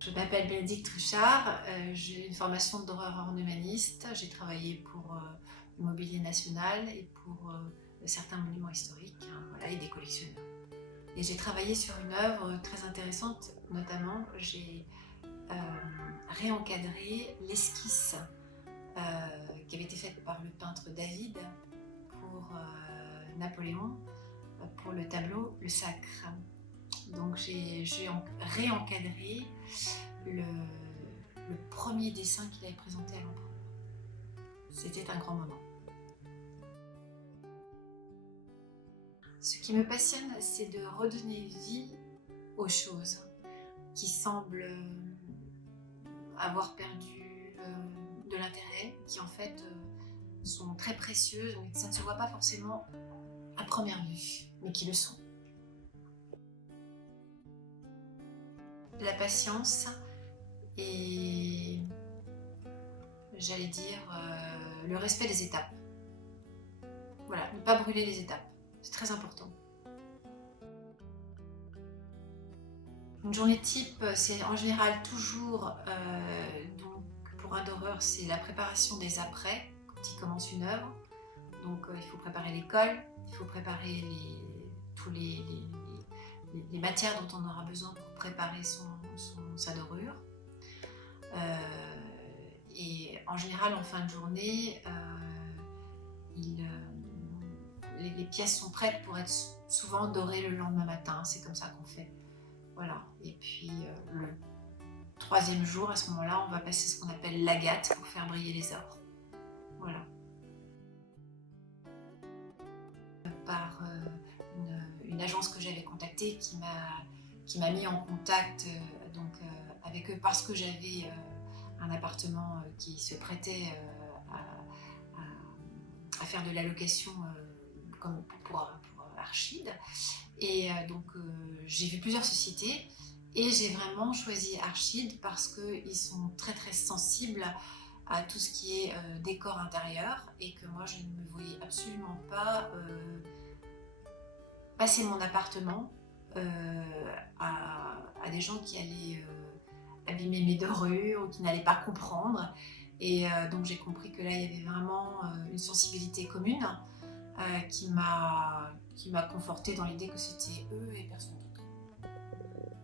Je m'appelle Bénédicte Truchard, j'ai une formation de doreur humaniste. J'ai travaillé pour le Mobilier National et pour certains monuments historiques, hein, voilà, et des collectionneurs. Et j'ai travaillé sur une œuvre très intéressante, notamment j'ai réencadré l'esquisse qui avait été faite par le peintre David pour Napoléon, pour le tableau Le Sacre. Donc j'ai réencadré le premier dessin qu'il avait présenté à l'empereur. C'était un grand moment. Ce qui me passionne, c'est de redonner vie aux choses qui semblent avoir perdu de l'intérêt, qui en fait sont très précieuses, mais ça ne se voit pas forcément à première vue, mais qui le sont. La patience et, j'allais dire, le respect des étapes. Voilà, ne pas brûler les étapes, c'est très important. Une journée type, c'est en général toujours, donc pour un doreur, c'est la préparation des après, quand il commence une œuvre. Donc il faut préparer les cols, il faut préparer tous les matières dont on aura besoin pour préparer sa dorure. Et en général, en fin de journée, les pièces sont prêtes pour être souvent dorées le lendemain matin. C'est comme ça qu'on fait. Voilà. Et puis le troisième jour, à ce moment-là, on va passer ce qu'on appelle l'agate pour faire briller les ors. Voilà. Par une agence que j'avais contactée qui m'a mis en contact avec eux parce que j'avais un appartement qui se prêtait à faire de la location comme pour Archid. Et donc j'ai vu plusieurs sociétés et j'ai vraiment choisi Archid parce qu'ils sont très très sensibles à tout ce qui est décor intérieur et que moi je ne me voyais absolument pas passer mon appartement à des gens qui allaient abîmer mes dorures ou qui n'allaient pas comprendre. Et donc j'ai compris que là il y avait vraiment une sensibilité commune qui m'a confortée dans l'idée que c'était eux et personne